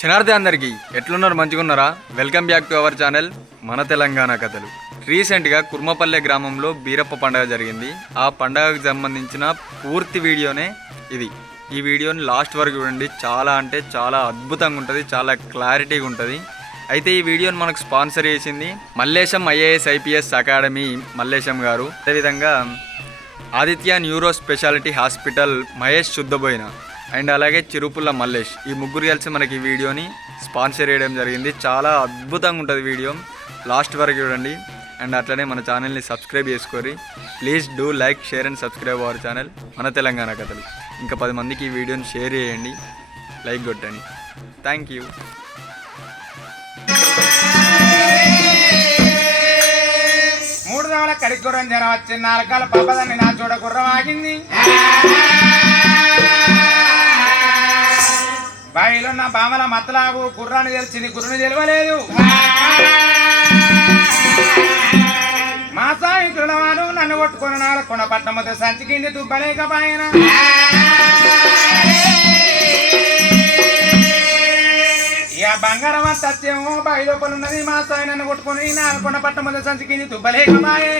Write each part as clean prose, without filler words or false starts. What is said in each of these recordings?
శనార్థి అందరికీ ఎట్లున్నారు? మంచిగున్నారా? Welcome back to our channel మన తెలంగాణ కథలు. రీసెంట్గా కుర్మపల్లె గ్రామంలో బీరప్ప పండుగ జరిగింది. ఆ పండుగకు సంబంధించిన పూర్తి వీడియోనే ఇది. ఈ వీడియోని లాస్ట్ వరకు చూడండి. చాలా అంటే చాలా అద్భుతంగా ఉంటుంది, చాలా క్లారిటీగా ఉంటుంది. అయితే ఈ వీడియోని మనకు స్పాన్సర్ చేసింది Mallesham IAS IPS academy Mallesham గారు. అదేవిధంగా Aditya neuro speciality hospital Mahesh Shuddhaboina and అలాగే చిరుపుల్ల మల్లేష్, ఈ ముగ్గురు కలిసి మనకి ఈ వీడియోని స్పాన్సర్ చేయడం జరిగింది. చాలా అద్భుతంగా ఉంటుంది వీడియో, లాస్ట్ వరకు చూడండి. అండ్ అట్లనే మన ఛానల్ని సబ్స్క్రైబ్ చేసుకోరి. Please do like, share and subscribe our channel మన తెలంగాణ కథలు. ఇంకా 10 మందికి ఈ వీడియోని షేర్ చేయండి, లైక్ కొట్టండి. Thank you. మూడు రోజుల కడిగుర్రం జనం వచ్చి 4 కాళ్ళ పబ్బదాన్ని నా చూడ గుర్రం ఆగింది. బాయిలున్న బామల మత్తలాగు గుర్రాన్ని తెలిసింది, గుర్రుని తెలియలేదు. మా సాయంత్రుల వారు నన్ను కొట్టుకుని నాలుకొండ పట్టణంతో సంచికింది దుబ్బలేకపోయిన. ఇక బంగారం సత్యము బాయి లోపల ఉన్నది. మా సాయి నన్ను కొట్టుకుని నాలుకొండ పట్టణంతో సంచికింది దుబ్బలేకపోయే.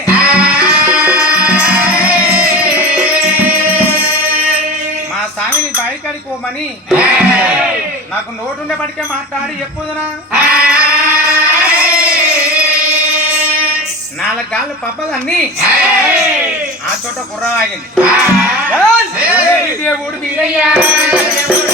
మా స్వామిని బాయి కడుకోమని నాకు నోటుండే పడికే మాట్లాడి చెప్పుదునా. 4 కాళ్ళు పబ్బదన్నీ ఆ చోట గుర్రం ఆగింది. దేవుడు మీరయ్యా, దేవుడు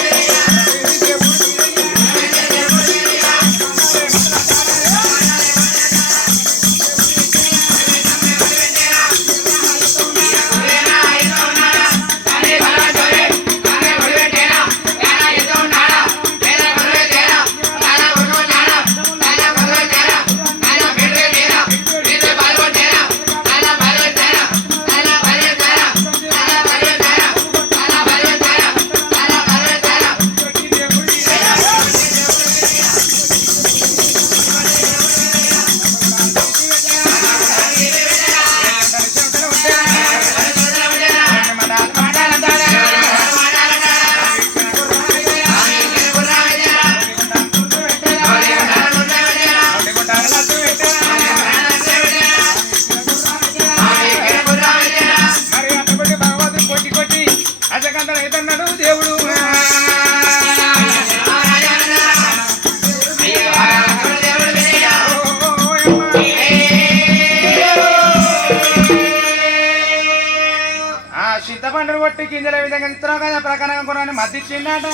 ఆ చింతపండును కొట్టి గింజల విధంగా ఇస్తున్నావు కదా ప్రకారంగా కొనని మద్దిచ్చిందట.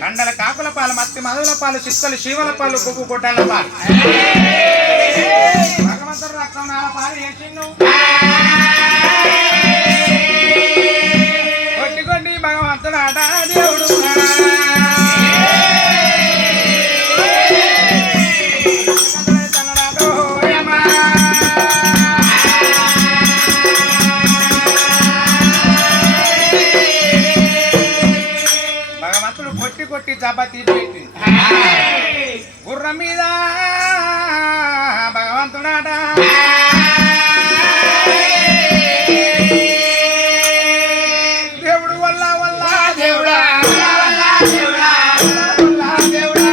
కండల కాకుల పాలు, మత్తి మధుల పాలు, చిక్కలు శివల పాలు, కొవ్వు కొట్టాల పాలు, భగవంతుడు రక్తం నాల పాలు చేసిండు. కొట్టి కొట్టి భగవంతుడు ఆట దేవుడు. భగవంతుడు కొట్టి కొట్టి చపాతీ పెట్టి గుర్రం మీద భగవంతుడాట. దేవుడు వల్ల వల్ల దేవుడా, దేవుడా దేవుడా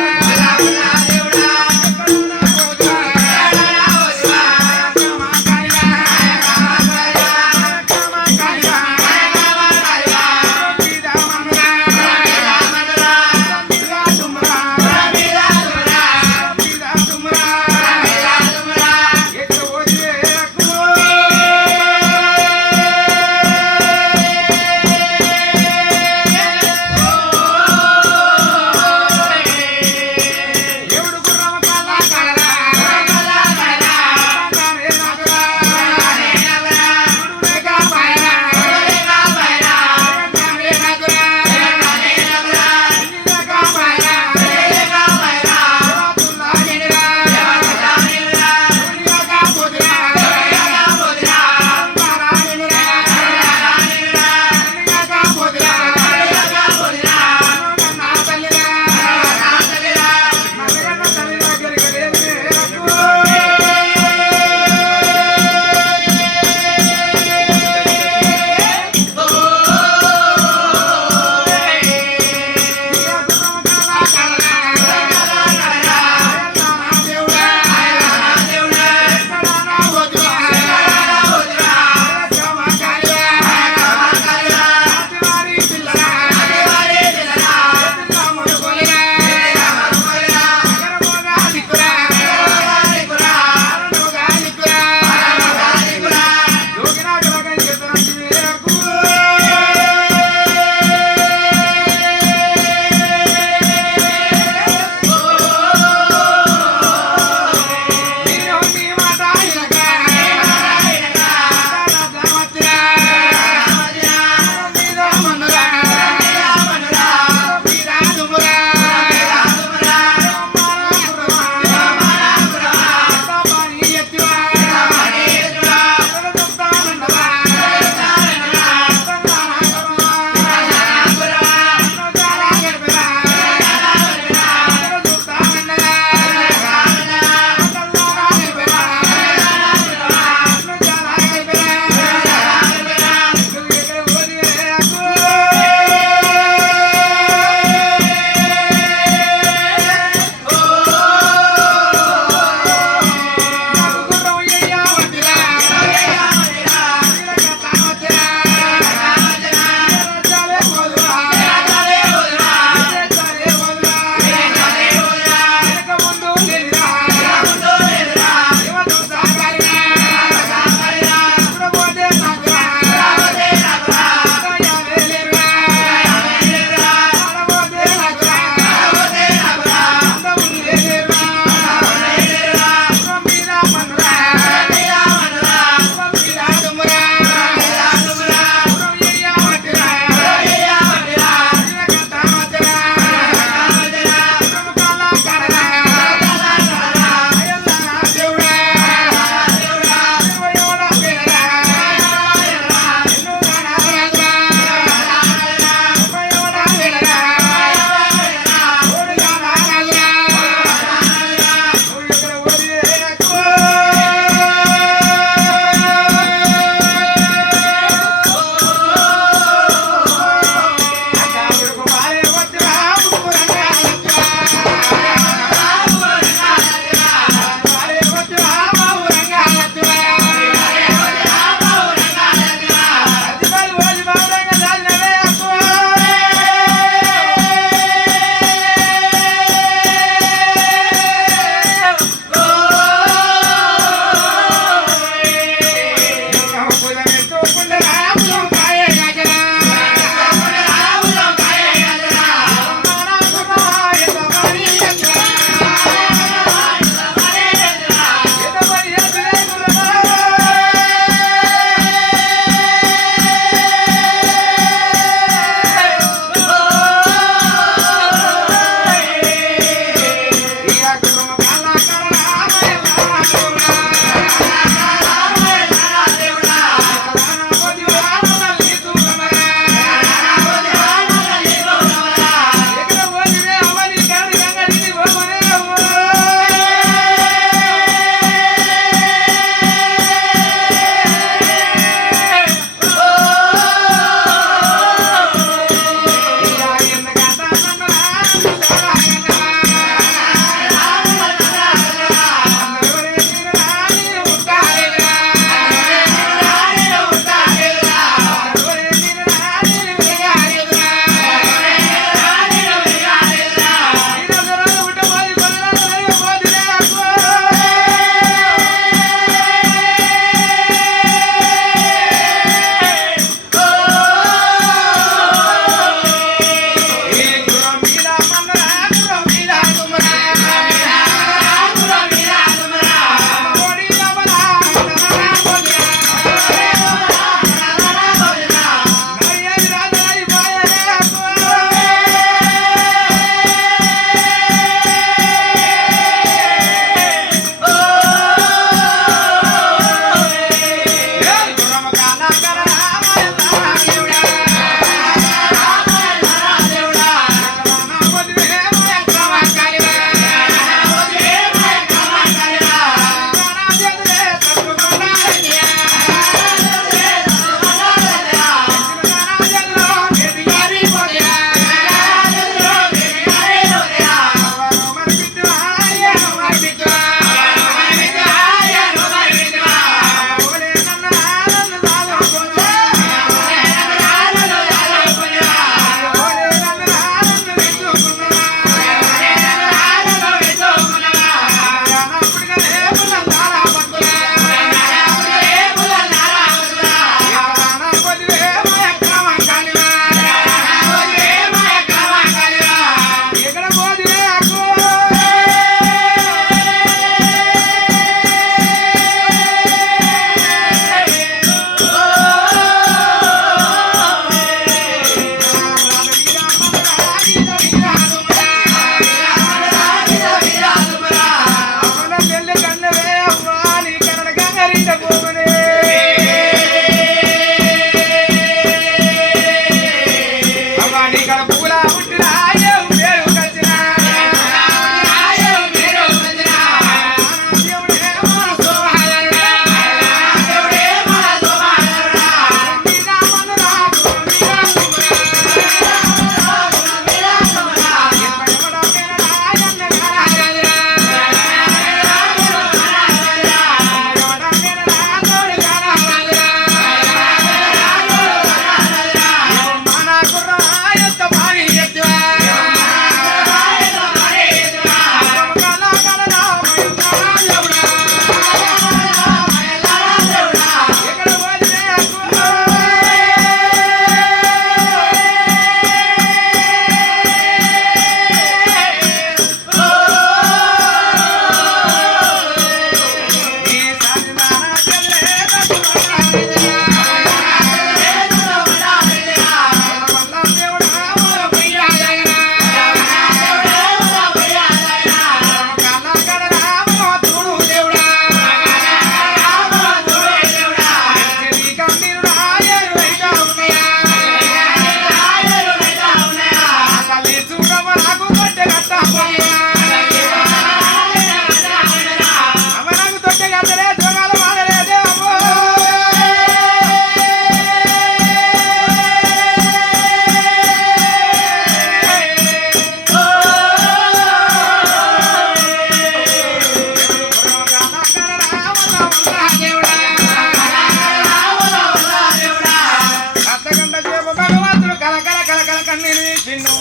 కన్నీరు తీసిండు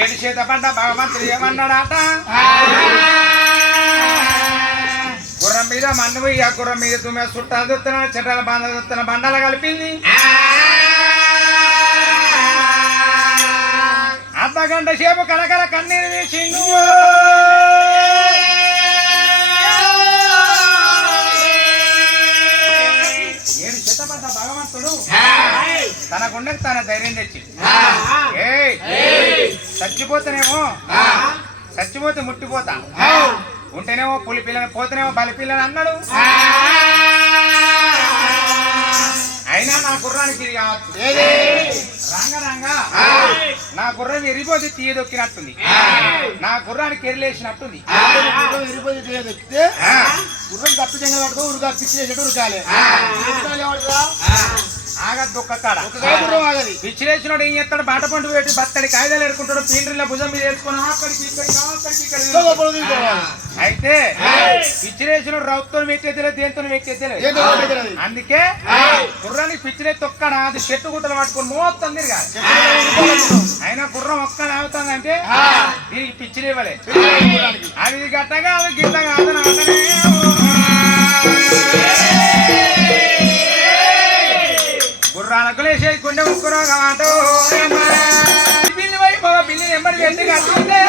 ఏడు చేత పడ్డ భగవంతుడు ఏమన్నాడట గుర్రం మీద మన్ను ఆ గుర్రం మీద తుమ్మే చుట్టాలు దుత్తున్నాడు చెట్టాల బండ దుత్తున్న బండాలు కలిపింది అర్ధగంట సేపు కలకల కన్నీరు తీసిండు ఏడు చేతపడ్డ భగవంతుడు తన గుండెకి తన ధైర్యం తెచ్చి చచ్చిపోతే ముట్టిపోతా ఉంటేనేమో పులి పిల్లని పోతేనేమో బలి పిల్లని అన్నాడు అయినా నా గుర్రానికి రంగరంగా నా గుర్రం ఎరిపోతే తీయదొక్కినట్టుంది నా గుర్రానికి ఎరిలేసినట్టుంది గుర్రం తప్పు చెంగ పడుకో ఉరుగా పిచ్చిలేసేట్టు ఉరకాలి పిచ్చిలేసినోడు ఏం చేస్తాడు బాట పండు పెట్టి బత్తడి కాయిదాలు ఎడుకుంటాడు పీండ్రిలో భుజం మీద వేసుకుని అయితే పిచ్చిలేసినోడు రౌతో వెక్కేతలేదు దేంతో వెక్కేతలేదు అందుకే గుర్రానికి పిచ్చిలే తొక్కడా అది చెట్టు గుట్టలు పట్టుకొని మొత్తం తిరగాలి అయినా గుర్రం ఒక్కడ ఆగుతుందంటే దీనికి పిచ్చిలు ఇవ్వలే అది గట్టగా అది గిట్ట కాదని గుర్రాలకు లేసే గుండె ముక్కురోగం అంటూ బిల్లి వైపు బిల్లి ఎంబడి వెండి కట్టుంటే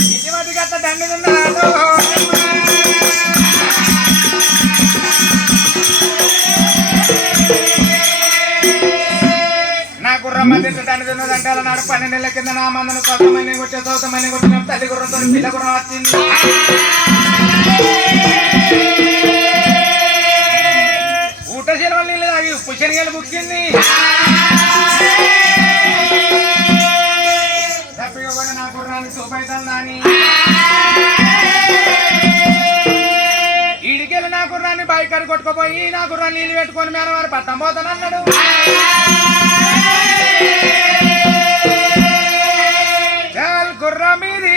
బిల్లి మధ్య గట్ట దండుతున్నాడు నా గుర్రం మధ్య దండుతున్నదంటే అలా నాడు 12 నెలల కింద నా మందను సొంతమని కొట్టే సొంతమని కొట్టిన తల్లి గుర్రంతో పిల్ల గుర్రం వచ్చింది ఊట సెలవులు నీళ్ళు తాగి పుషనిగలు బుక్కింది తప్పిగా కూడా నా గుర్రానికి చూపైతుందని ఈడికెళ్ళి నా గుర్రాన్ని బైకాడు కొట్టుకుపోయి నా గుర్రాన్ని నీళ్ళు పెట్టుకొని మేన వారు పట్టం పోతానన్నాడు గుర్రం మీది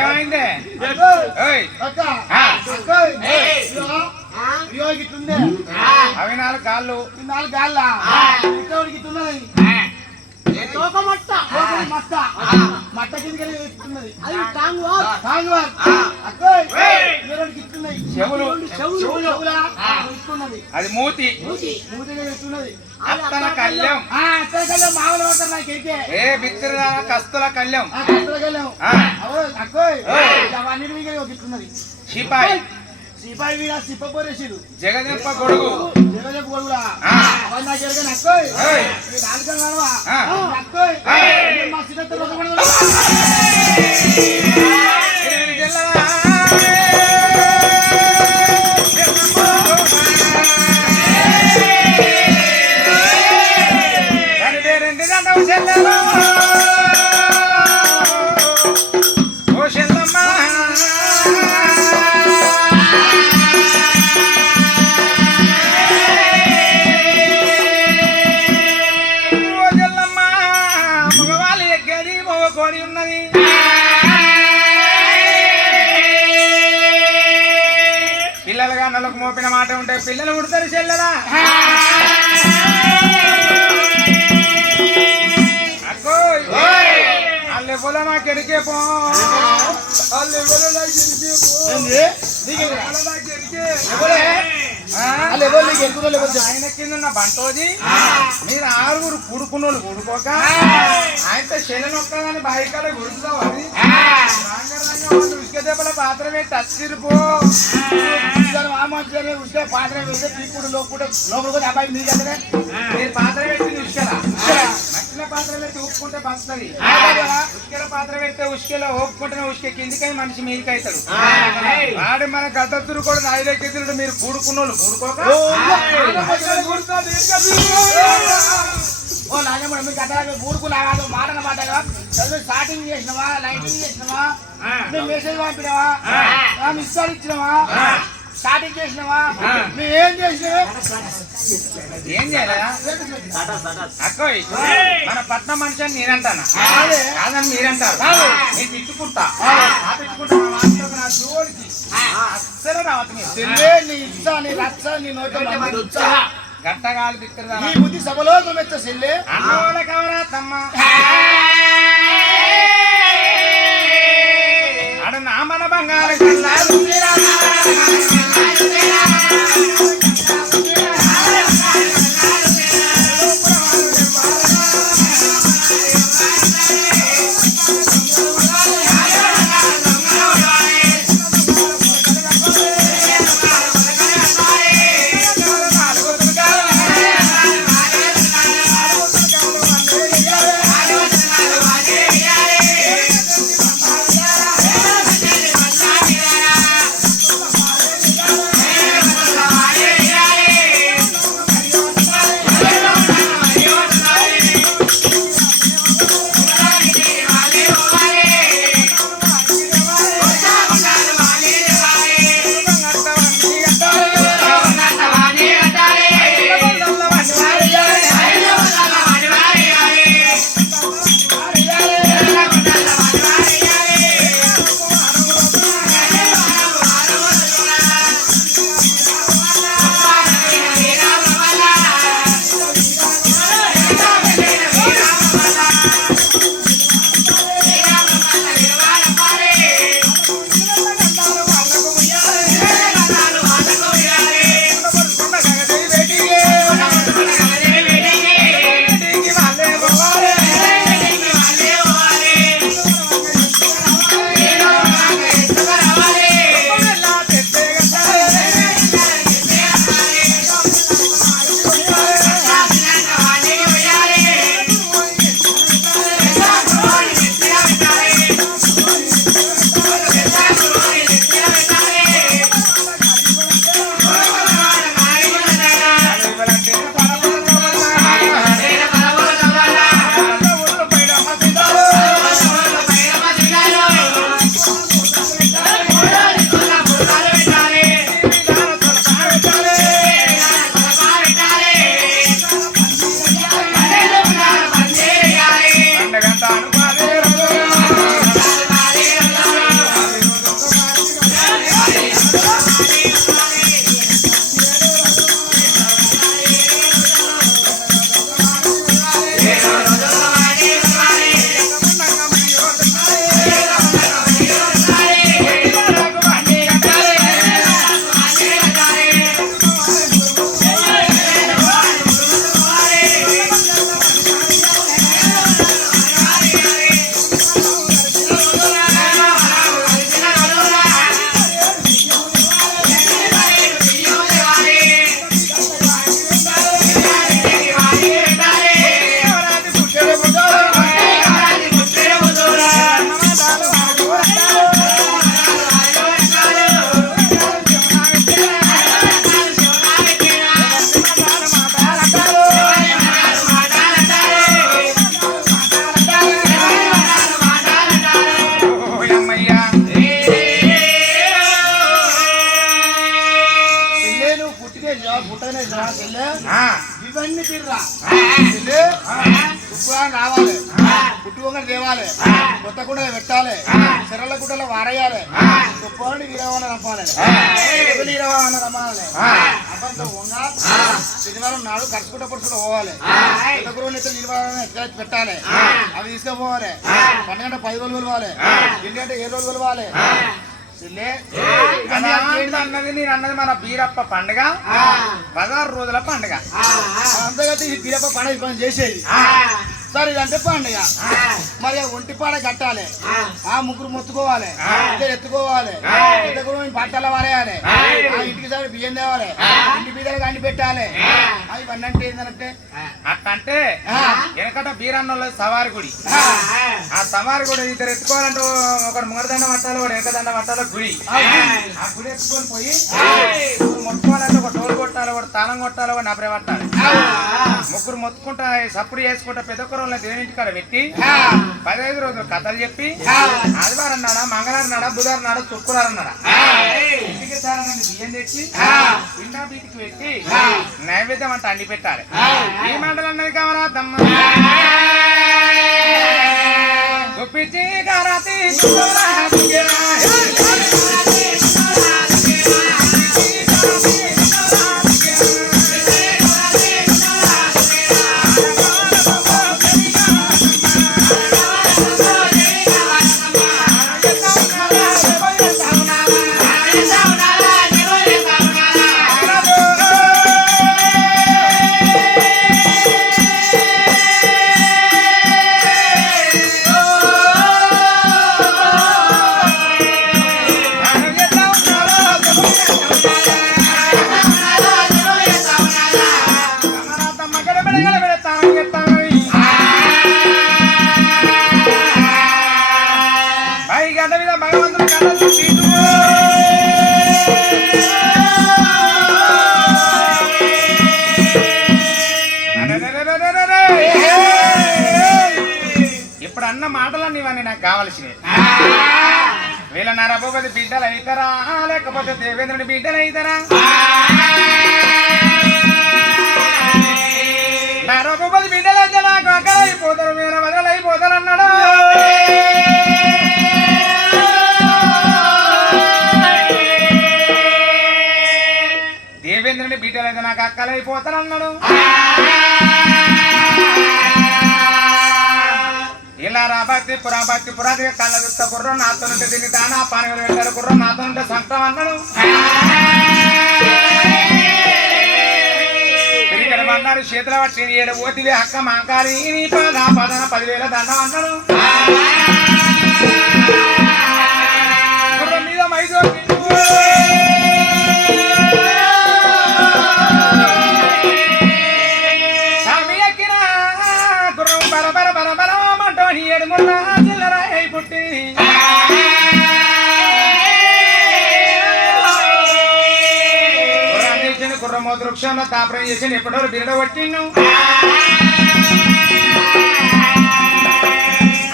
ఏమైందే అవి 4 కాళ్ళు మట్ట కింద అది మూతి అత్తన కళ్యం మామూలు ఏ బిత్తర కస్తుల కళ్యం సిపాయి సిపాయి వీడ సిప్పపోరేసిడు జగదెప్ప గొడుగు గొడుగులా అవన్నీ జరిగిన అక్కోయ్ ఈ 4 కాలువా అక్కోయ్ మా సిద్ధత రోజు పిల్లలుగా నలకు మోపిన మాట ఉంటే పిల్లలు పుడతారు చెల్లెలా అక్కో వాళ్ళు ఎవరో నాకు ఎడికే పో వాళ్ళు ఎవరో నాకు ఆయన కింద ఉన్న బంటోది మీరు ఆరుగురు పుడుకున్నోళ్ళు పుడుకోక ఆయనతో చెల్లెని ఒక్కగాని బాయికాడ గురుతావు అది ఉసుక దెబ్బల పాత్ర పెట్టి అచ్చిరిపో ఉసుక పాత్ర పెడితే పీకుడు లోపల అబ్బాయి మీకంటే మీరు పాత్ర పెట్టి ఉసుకలా మట్టిన పాత్ర పెట్టి ఊపుకుంటే బస్తుంది ఉసుకల పాత్ర పెడితే ఉసుకలో ఊపుకుంటేనే ఉసుక కిందికై మనిషి మీదికి అవుతాడు వాడు మన గద్దతురు కూడా నాయుడు మీరు కూడుకున్నోళ్ళు కూడుకోక ఓ నాయన మీ గడ్డ కూడుకున్నాగా మాటల మాటగా స్టార్టింగ్ చేసినవా లైటింగ్ చేసినవా మేము మెసేజ్ పంపినవా ఇష్టాలు ఇచ్చినవా స్టార్టింగ్ చేసినవా మేము ఏం చేసినవా ఏం చేయాలా అక్కోయ్ మన పట్నం మనిషి అని నేనంటాను కాదని మీరంటారు నేను తిట్టుకుంటా నా జోడికి అస్సలు రావద్దు మీరు నీ ఇచ్చా నీ రచ్చ నీ నోట గట్టగాలు తిట్టదా నీ బుద్ధి సభలో మెచ్చ సెల్లే అన్నోల కవరాతమ్మ అడ నా మన బంగారు కల్లాలు ఇవన్నీ తిర్రా ఉప్పుగా రావాలి పుట్టుకొని తేవాలి కొత్త గుడ్డలు పెట్టాలి చెరల గుడ్డలు వారేయాలి ఉప్పుని వీరవని రంపాలి బీరవా అన్న రమ్మాలి అబ్బంతో ఉంగా శనివారం నాడు కడుచుకుంటా పడుచుకుంటూ పోవాలి ఎదుగురు నిలబడాలని పెట్టాలి అవి తీసుకుపోవాలి 12 గంట 10 రోజులు కొలవాలి 2 గంట 7 రోజులు కొలవాలి అన్నది నేను అన్నది మన బీరప్ప పండుగ 16 రోజుల పండుగ అంతేకాదు ఈ బీరప్ప పండుగ పని చేసేది సరే ఇదంటే పండుగ మరి ఒంటి పాడ కట్టాలి ఆ ముగ్గురు మొత్తుకోవాలి ఇద్దరు ఎత్తుకోవాలి ఇద్దరు బట్టలు వారేయాలి ఆ ఇంటికి సరే బియ్యం తేవాలి ఇంటి బీదలకు అండి పెట్టాలి ఇవన్నీ అంటే ఏంటంటే అట్టంటే వెనకట బీరన్నోళ్ళ సవారి గుడి ఆ సవారి గుడి ఇద్దరు ఎత్తుకోవాలంటే ఒకటి ముంగరదండ పట్టాలి ఒకటి వెనకదండ పట్టాలి గుడి ఆ గుడి ఎత్తుకొని పోయి మొత్తుకోవాలంటే ఒక టోలు కొట్టాలి ఒకటి తాళం కొట్టాలి ఒకటి నబరే పట్టాలి ముగ్గురు మొత్తుకుంటా సప్పుడు చేసుకుంటా పెద్ద కూరలో దేవునింటి కాడ పెట్టి 15 రోజులు కథలు చెప్పి ఆదివారం నాడా మంగళవారం నాడా బుధవారం నాడా శుక్రవారం నాడా ఇంటికి చాలా బియ్యం తెచ్చి పిండా బీటికి పెట్టి నైవేద్యం అంట అండి పెట్టాలి ఈ మంటలు అన్నది కావరా తమ్మ గుప్పించి కారాతి ఇప్పుడు అన్న మాటలన్నీ ఇవన్నీ నాకు కావాల్సినవి వీళ్ళ నరభూపతి బిడ్డలు అవుతారా లేకపోతే దేవేంద్రుడి బిడ్డలు అవుతారా నరభూపతి బిడ్డలు అయితే నాకు అక్కడ అయిపోతారు మీరు వదలు అయిపోతారు అన్నాడు దేవేంద్రుడి బిడ్డలు అయితే నాకు అక్కలైపోతారు అన్నాడు ఇలా రాబట్టి పురాది కళ్ళ చూస్తా కుర్ర నాతో ఉంటే దీన్ని దానా పానగలు పెట్టారు కుర్ర నాతో ఉంటే సంక్రం అన్నాడు తిరిగడమన్నాడు చేతుల పట్టి 7 ఓటివి అక్క మాంకారి పదన 10,000 దండం అన్నాడు కుర్ర మీద మైదో పుట్టి కుర్రమోతు వృక్షంలో తాపరం చేసి ఎప్పుడో బిరడ పట్టిండు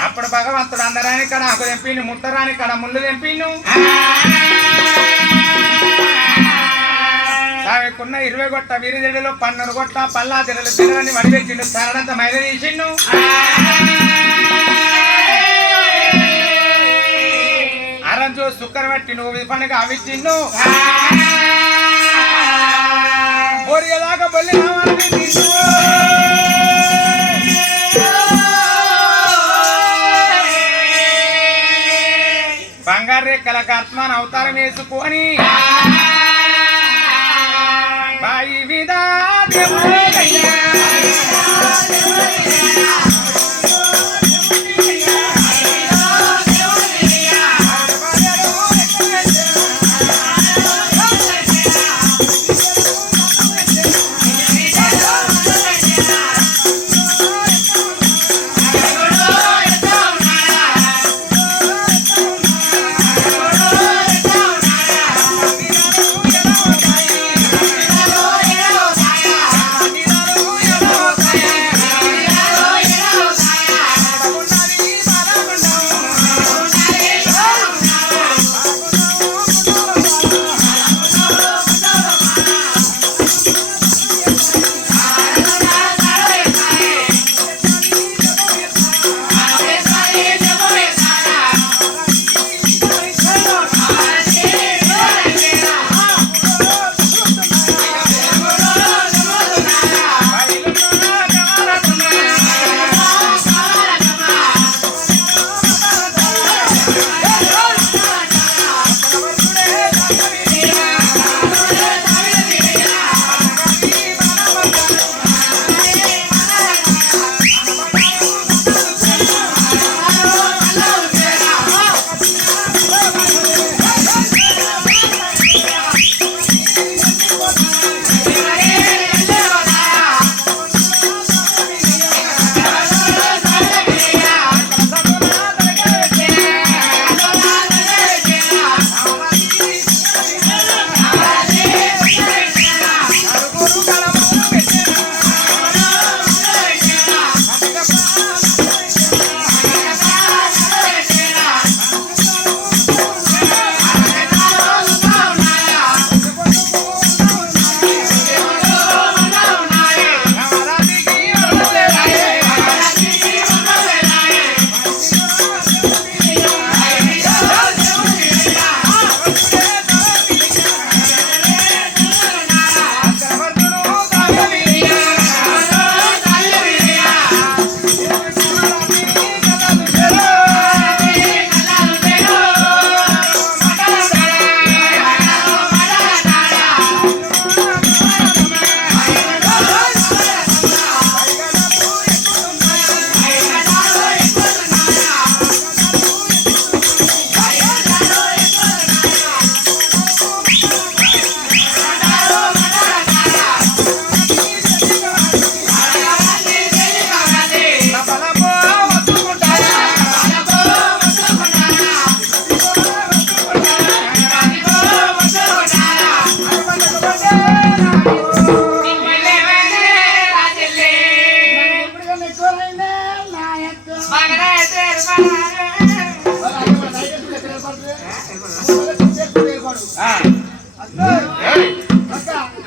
అప్పుడు భగవంతుడు అందరాని కడ ఆకు తెంపిండు ముట్టరాని కడ ముళ్ళు తెంపిండు ఆమెకున్న 20 గొట్ట వీరిదెడలో 12 గొట్ట పల్లా తెరలు తెరని వడిపెట్టిండు సరడంత మైద తీసిండు అరంజు సుక్కర పట్టి నువ్వు పండుగ అవిచ్చిండు బొరిగదాకా బొల్లి బంగారు రేఖల కర్మాన్ అవతారం వేసుకొని బాయి మీద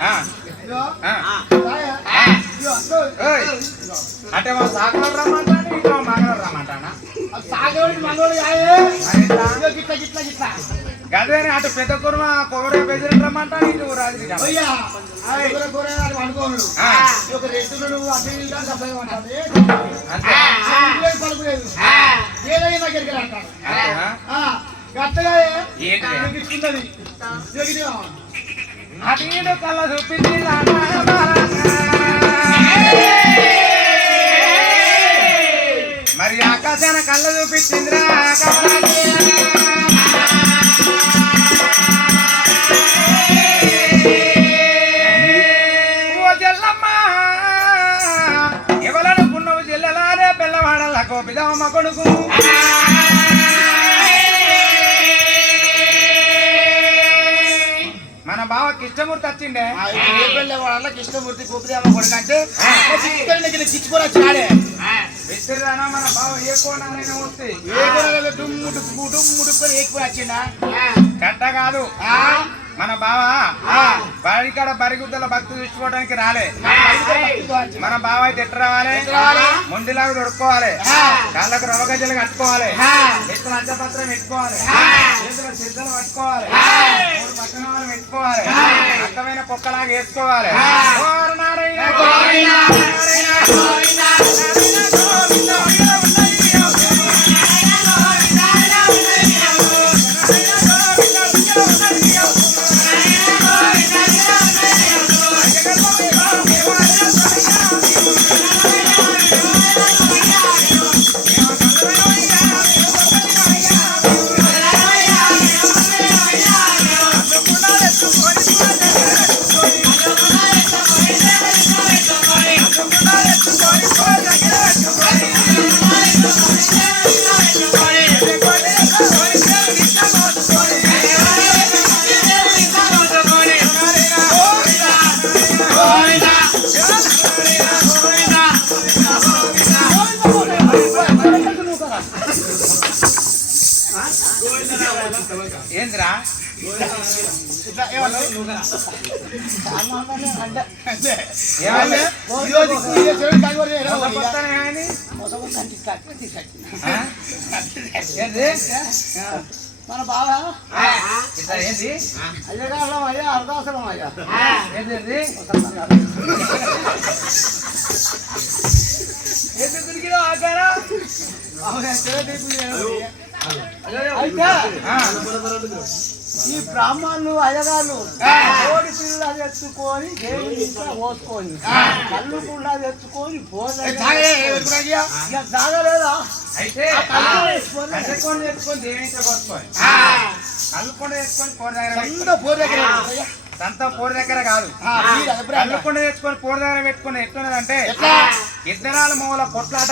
ఆ, ఇదిగో, ఆ. రాయా. ఆ. ఇదిగో, ఇదిగో, ఏయ్. ఇదిగో. అంటే మా సాకులో రమ్మంటాను ఇంకా మాగలో రమ్మంటానా అది సాగేవాడికి మగవాడు కాదే. మరి ఎట్లా? ఇదిగో గిట్ల గిట్ల గిట్ల. గదేని అటు పెద్ద కుర్మ కొబ్బరి బెదిరి రమ్మంటాను ఇటు రాజు అయ్యా, ఆ ఎగుర కూర అని అనుకోను. ఆ. ఈ ఒక రెడ్డును నువ్వు అటు ఇటు అని సపరేట్ అంటావు. అంతే లేదు, పలుకులేదు. ఏదైనా నాకు ఎరకలు అంటాడు. అంతేనా? గట్టగా ఏంటిది? ఇచ్చుకున్నది. ఇదిగో ఇదిగో. అటు ఇటు కళ్ళ చూపించి మరి ఆకాశాన కళ్ళ చూపించిందిరా కమలాకి. ఓ జల్లమ్మ ఎవరనుకున్నావు జల్లలారే పిల్లవాడల కోపిదమ్మ కొడుకు మన బావ కిష్టమూర్తి వచ్చిండే ఆ, ఇప్పుడు ఏ పెళ్ళి వాళ్ళ కృష్ణమూర్తి గోపిదేవ కొడుకు అంటే కిచ్చుకొని వచ్చినాడే. విసిరిదానా మన బావ ఏ కోణాలైనా వస్తే ఏ కొనలో డుమ్ము డుమ్ము డుమ్ము డుమ్ముకొని ఎక్కువ వచ్చిందా. కట్ట కాదు ఆ, మన బావ ఆ. బడికాడ బరిగుద్దల భక్తి చూసుకోవడానికి రాలే ఆ, మన బావ అయితే ఎట్లా రావాలి రావాలి? మొండిలాగా దొడుకోవాలి ఆ. కాళ్ళకు రవ గజ్జలు కట్టుకోవాలి ఆ. ఎత్తుల అంచపత్రం పెట్టుకోవాలి ఆ. చేతుల సిద్ధలు పట్టుకోవాలి ఆ. 3 పట్టణాలు పెట్టుకోవాలి ఆ. అక్కమైన కుక్కలాగా వేసుకోవాలి ఆ. ఓరి నారాయణ, గోవింద, నారాయణ, గోవింద, నారాయణ, గోవింద, ఏంద్రా ఇట్లా ఏమన్నావు? అంటే అంతే. ఏమైంది? ఇదిగో దిక్కు, ఇదిగో చెడు కాయగూరలు ఏదో ఒకటి. కొత్తనే ఏమైంది? మొత్తం కంటికి తీసుకొచ్చింది. ఆ? ఏంది? మన బావ ఇట్లా ఏంది? అయ్యగారులం అయ్యా అర్ధాసనం అయ్యా. ఏంది? ఎందుకు ఉరికినా ఆకారా? అయితే ఆ. ఈ బ్రాహ్మణులు అయ్యగారు కోడి పిల్ల తెచ్చుకొని దేవుని ఇంట్లో పోసుకొని కళ్ళు కూడా తెచ్చుకొని ఇక తాగలేదా? అయితే కళ్ళు వేసుకొని కట్టుకొని తెచ్చుకొని దేవింట్లో కొట్టుకోవాలి కళ్ళుకొండ తెచ్చుకొని పోరు దగ్గర పెట్టుకోవాలి. సొంత పోరు దగ్గర సంత పోరు దగ్గర కాదు మీరు అభిప్రాయం కళ్ళుకొండ తెచ్చుకొని పోరు దగ్గర పెట్టుకుని ఎట్లున్నదంటే ఎట్లా? ఇద్దరాల మూల కొట్లాట